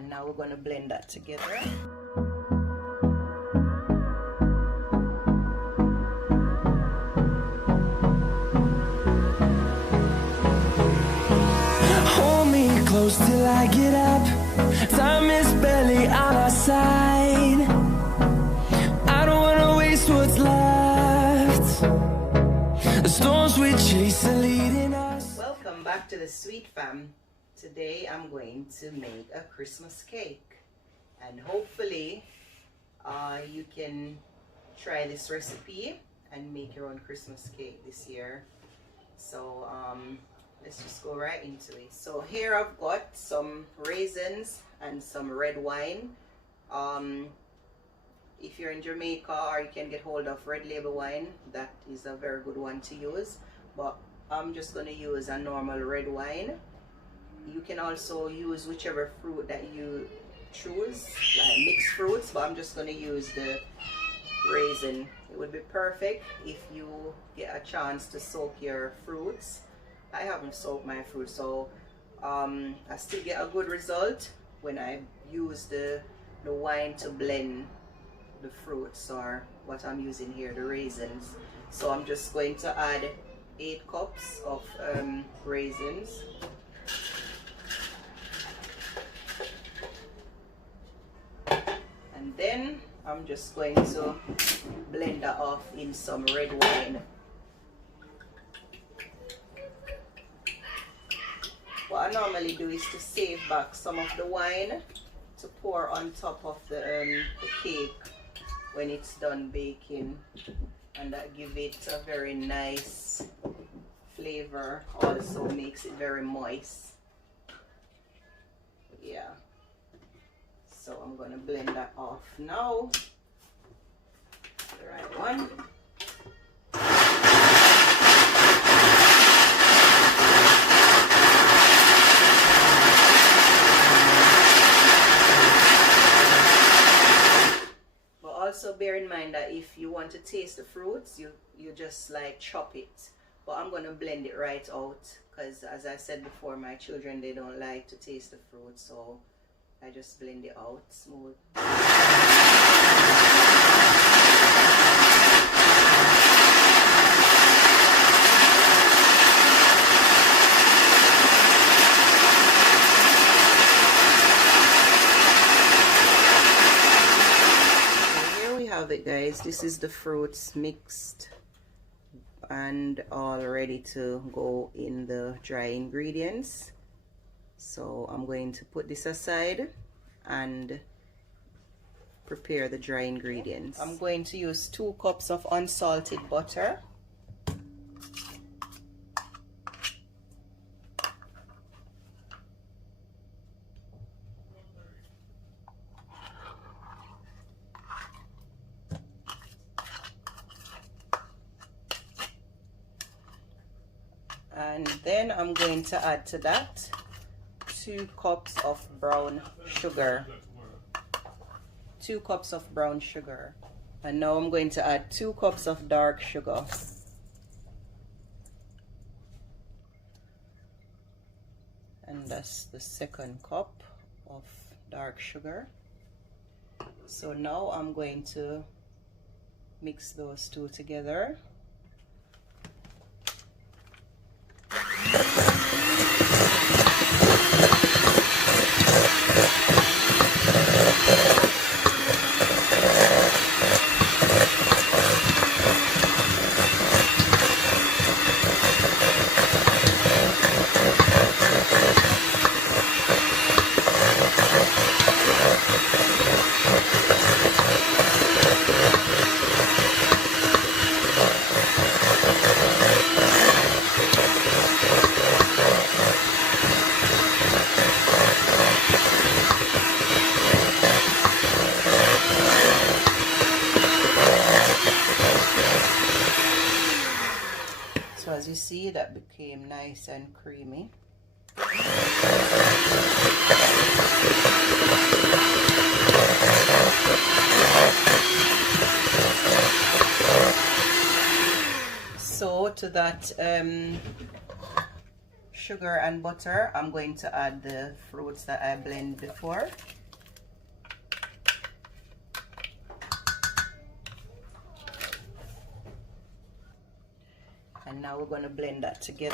And now we're going to blend that together. Hold me close till I get up. Time is barely on our side. I don't wanna waste what's left. The storms we chase are leading us. Welcome back to the Sweet Fam. Today I'm going to make a Christmas cake, and hopefully you can try this recipe and make your own Christmas cake this year. So let's just go right into it. So here I've got some raisins and some red wine. If you're in Jamaica, or you can get hold of red label wine, that is a very good one to use, but I'm just going to use a normal red wine. You can also use whichever fruit that you choose, like mixed fruits, but I'm just going to use the raisin. It would be perfect if you get a chance to soak your fruits. I haven't soaked my fruit, so I still get a good result when I use the wine to blend the fruits, or what I'm using here, the raisins. So I'm just going to add 8 cups of raisins. And then I'm just going to blend that off in some red wine. What I normally do is to save back some of the wine to pour on top of the cake when it's done baking, and that gives it a very nice flavor. Also makes it very moist. Yeah. So I'm going to blend that off now. The right one. Also bear in mind that if you want to taste the fruits, you just like chop it, but I'm going to blend it right out, because as I said before, my children, they don't like to taste the fruit, so I just blend it out smooth. It, guys, this is the fruits mixed and all ready to go in the dry ingredients. So I'm going to put this aside and prepare the dry ingredients. I'm going to use 2 cups of unsalted butter, and then I'm going to add to that 2 cups of brown sugar. 2 cups of brown sugar. And now I'm going to add 2 cups of dark sugar. And that's the 2nd cup of dark sugar. So now I'm going to mix those 2 together. So as you see, that became nice and creamy. So to that sugar and butter, I'm going to add the fruits that I blended before. And now we're going to blend that together.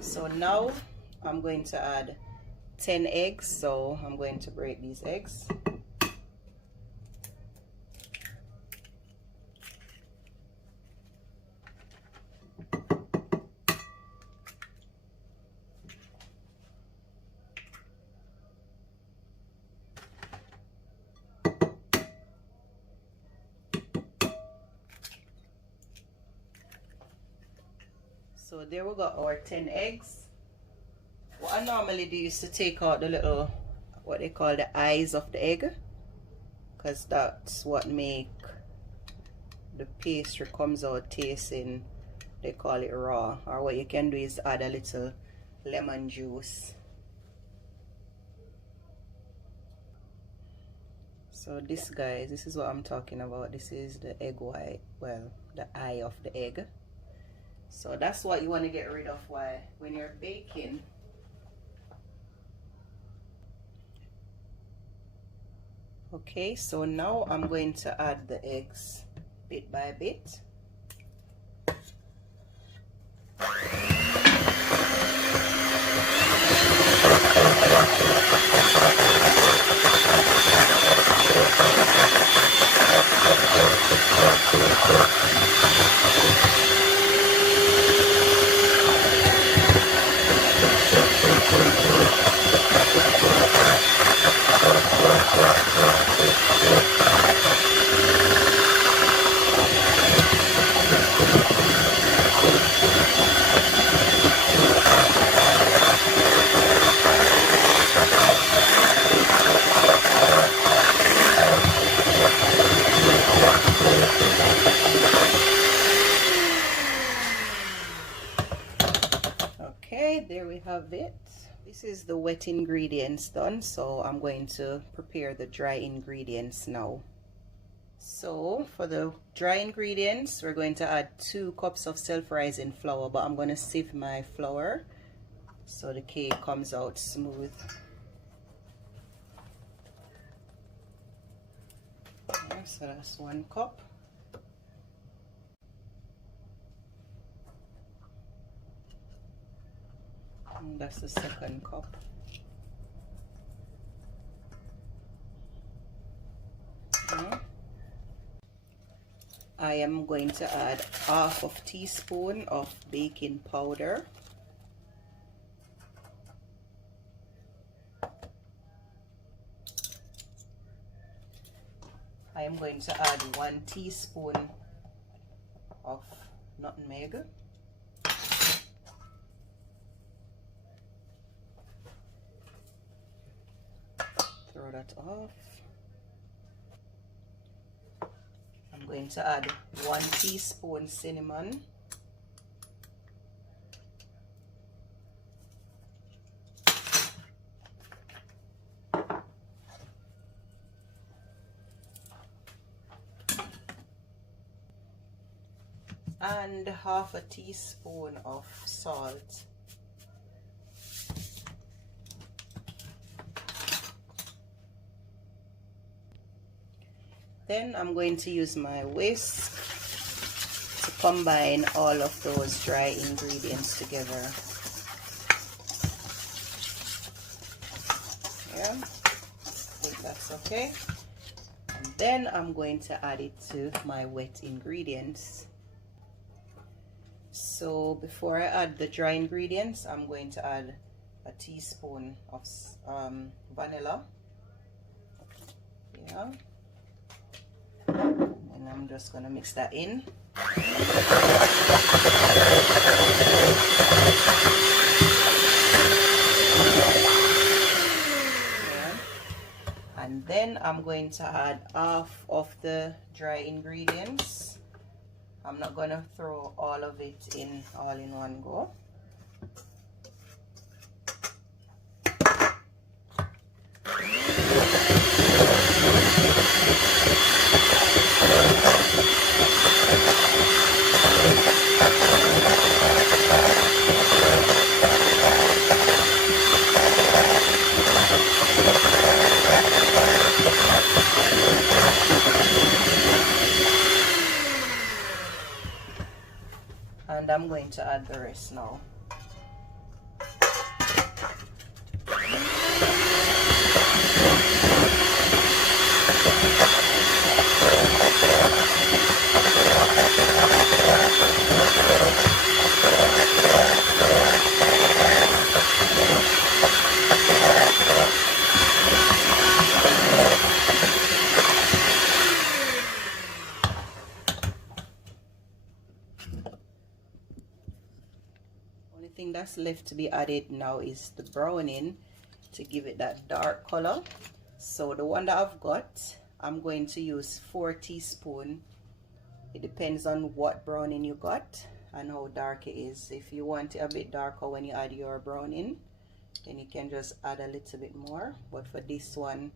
So now I'm going to add 10 eggs, so I'm going to break these eggs. So there we got our 10 eggs. What I normally do is to take out the little, what they call the eyes of the egg, because that's what make the pastry comes out tasting, they call it raw. Or what you can do is add a little lemon juice. So this, guys, this is what I'm talking about. This is the egg white, well, the eye of the egg. So that's what you want to get rid of when you're baking. Okay, so now I'm going to add the eggs bit by bit. Okay, there we have it. This is the wet ingredients done, so I'm going to prepare the dry ingredients now. So for the dry ingredients, we're going to add 2 cups of self-rising flour, but I'm going to sieve my flour so the cake comes out smooth. Okay, so that's 1 cup. And that's the 2nd cup. Okay. I am going to add 1/2 teaspoon of baking powder. I am going to add 1 teaspoon of nutmeg. Throw that off. I'm going to add 1 teaspoon cinnamon. And 1/2 teaspoon of salt. Then I'm going to use my whisk to combine all of those dry ingredients together. Yeah, I think that's okay. And then I'm going to add it to my wet ingredients. So before I add the dry ingredients, I'm going to add a teaspoon of vanilla. Yeah. And I'm just going to mix that in. Yeah. And then I'm going to add half of the dry ingredients. I'm not going to throw all of it in all in one go. And I'm going to add the rest now. Only thing that's left to be added now is the browning to give it that dark color. So the one that I've got, I'm going to use 4 teaspoons. It depends on what browning you got and how dark it is. If you want it a bit darker when you add your browning, then you can just add a little bit more. But for this one,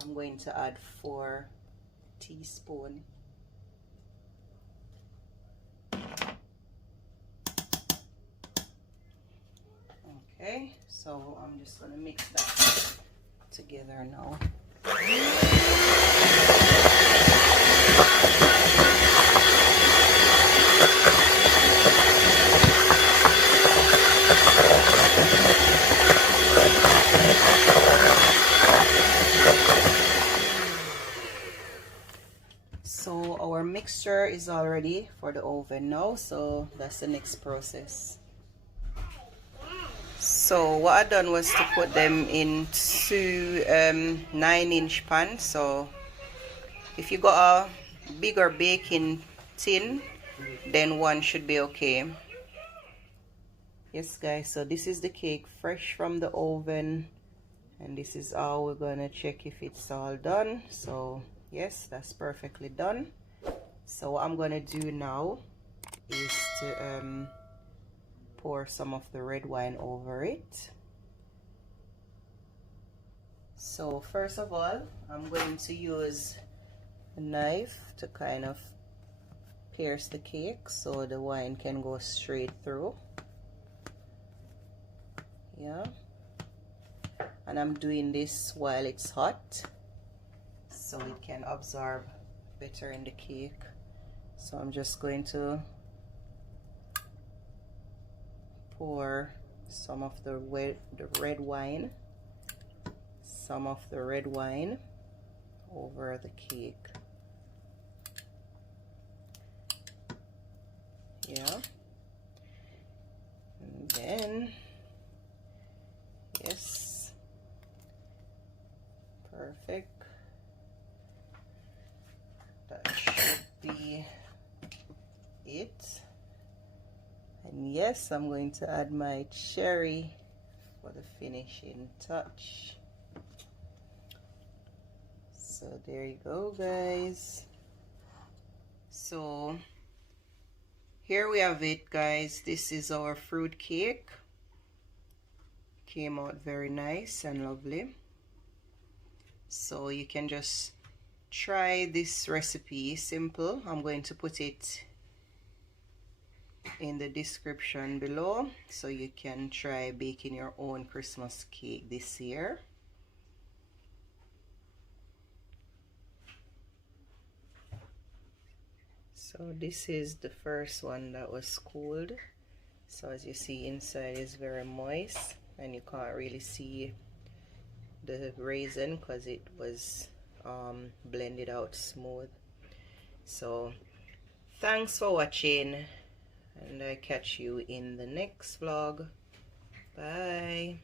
I'm going to add 4 teaspoons. Okay, so I'm just going to mix that together now. So our mixture is all ready for the oven now, so that's the next process. So what I done was to put them into 9-inch pan. So if you got a bigger baking tin, then one should be okay. Yes guys, so this is the cake fresh from the oven, and this is how we're gonna check if it's all done. So yes, that's perfectly done. So what I'm gonna do now is to pour some of the red wine over it. So first of all, I'm going to use a knife to kind of pierce the cake so the wine can go straight through. Yeah, and I'm doing this while it's hot so it can absorb better in the cake. So I'm just going to pour some of the red wine over the cake. Yeah, and then yes, perfect. That should be it. And yes, I'm going to add my cherry for the finishing touch. So there you go guys. So here we have it guys. This is our fruit cake. Came out very nice and lovely. So you can just try this recipe. Simple. I'm going to put it in the description below so you can try baking your own Christmas cake this year. So this is the first one that was cooled. So as you see, inside is very moist and you can't really see the raisin because it was blended out smooth. So thanks for watching, and I catch you in the next vlog. Bye.